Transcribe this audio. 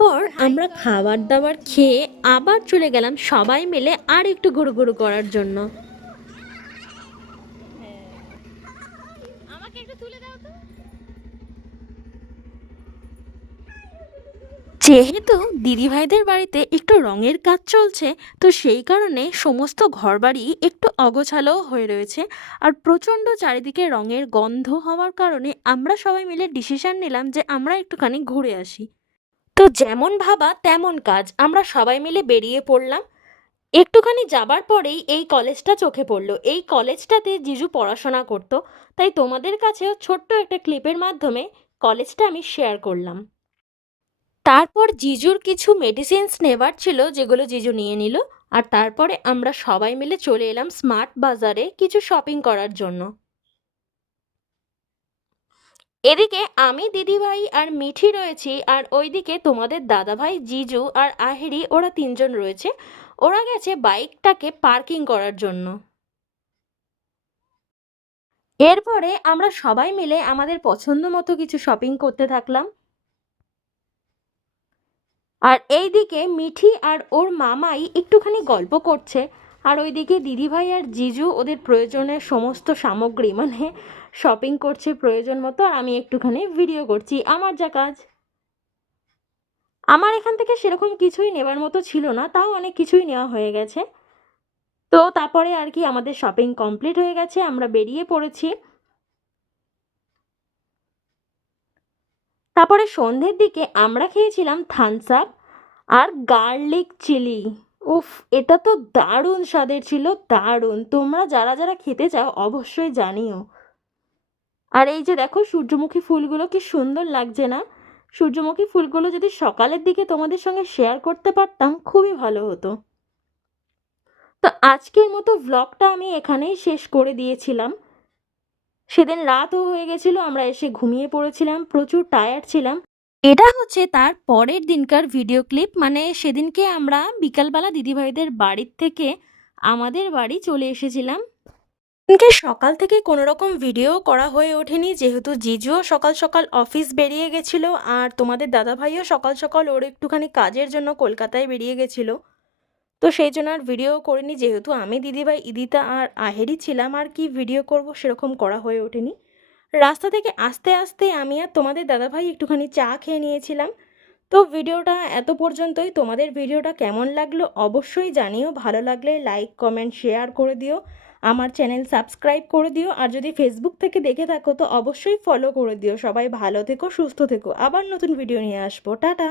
পর আমরা খাবার দাবার খেয়ে আবার চলে গেলাম সবাই মিলে আর একটু ঘুরু করার জন্য। যেহেতু দিদিভাইদের বাড়িতে একটু রঙের কাজ চলছে, তো সেই কারণে সমস্ত ঘরবাড়ি একটু অগোছালো হয়ে রয়েছে। আর প্রচণ্ড চারিদিকে রঙের গন্ধ হওয়ার কারণে আমরা সবাই মিলে ডিসিশন নিলাম যে আমরা একটুখানি ঘুরে আসি। তো যেমন ভাবা তেমন কাজ, আমরা সবাই মিলে বেরিয়ে পড়লাম। একটুখানি যাবার পরেই এই কলেজটা চোখে পড়লো। এই কলেজটাতে জিজু পড়াশোনা করতো, তাই তোমাদের কাছেও ছোট্ট একটা ক্লিপের মাধ্যমে কলেজটা আমি শেয়ার করলাম। তারপর জিজুর কিছু মেডিসিনস নেবার ছিল, যেগুলো জিজু নিয়ে নিল। আর তারপরে আমরা সবাই মিলে চলে এলাম স্মার্ট বাজারে কিছু শপিং করার জন্য। এদিকে আমি, দিদিভাই আর মিঠি রয়েছি, আর ওইদিকে তোমাদের দাদাভাই, জিজু আর আহেরি, ওরা তিনজন রয়েছে। ওরা গেছে বাইকটাকে পার্কিং করার জন্য। এরপরে আমরা সবাই মিলে আমাদের পছন্দ মতো কিছু শপিং করতে থাকলাম। আর এইদিকে মিঠি আর ওর মামাই একটুখানি গল্প করছে, আর ওইদিকে দিদিভাই আর জিজু ওদের প্রয়োজনের সমস্ত সামগ্রী মানে শপিং করছে প্রয়োজন মতো, আর আমি একটুখানি ভিডিও করছি আমার যা কাজ। আমার এখান থেকে সেরকম কিছুই নেবার মতো ছিল না, তাও অনেক কিছুই নেওয়া হয়ে গেছে। তো তারপরে আর কি আমাদের শপিং কমপ্লিট হয়ে গেছে, আমরা বেরিয়ে পড়েছি। তারপরে সন্ধ্যের দিকে আমরা খেয়েছিলাম থামস আপ আর গার্লিক চিলি। উফ, এটা তো দারুণ স্বাদের ছিল, দারুণ। তোমরা যারা যারা খেতে চাও অবশ্যই জানিও। আর এই যে দেখো সূর্যমুখী ফুলগুলো কি সুন্দর লাগছে না? সূর্যমুখী ফুলগুলো যদি সকালের দিকে তোমাদের সঙ্গে শেয়ার করতে পারতাম খুবই ভালো হতো। তো আজকের মতো ভ্লগটা আমি এখানেই শেষ করে দিয়েছিলাম। সেদিন রাতও হয়ে গেছিলো, আমরা এসে ঘুমিয়ে পড়েছিলাম, প্রচুর টায়ার্ড ছিলাম। এটা হচ্ছে তার পরের দিনকার ভিডিও ক্লিপ, মানে সেদিনকে আমরা বিকালবেলা দিদিভাইদের বাড়ির থেকে আমাদের বাড়ি চলে এসেছিলাম। সেদিনকে সকাল থেকে কোনো রকম ভিডিও করা হয়ে ওঠেনি, যেহেতু জিজুও সকাল সকাল অফিস বেরিয়ে গেছিলো, আর তোমাদের দাদাভাইও সকাল সকাল ওর একটুখানি কাজের জন্য কলকাতায় বেরিয়ে গেছিলো। তো সেই জন্য আর ভিডিও করিনি, যেহেতু আমি, দিদিভাই, ইদিতা আর আহেরি ছিলাম, আর কি ভিডিও করব সেরকম করা হয়ে ওঠেনি। রাস্তা থেকে আস্তে আস্তে আমি আর তোমাদের দাদাভাই একটুখানি চা খেয়ে নিয়েছিলাম। তো ভিডিওটা এত পর্যন্তই। তোমাদের ভিডিওটা কেমন লাগলো অবশ্যই জানিও। ভালো লাগলে লাইক, কমেন্ট, শেয়ার করে দিও। আমার চ্যানেল সাবস্ক্রাইব করে দিও। আর যদি ফেসবুক থেকে দেখে থাকো তো অবশ্যই ফলো করে দিও। সবাই ভালো থেকো, সুস্থ থেকো। আবার নতুন ভিডিও নিয়ে আসবো। টাটা।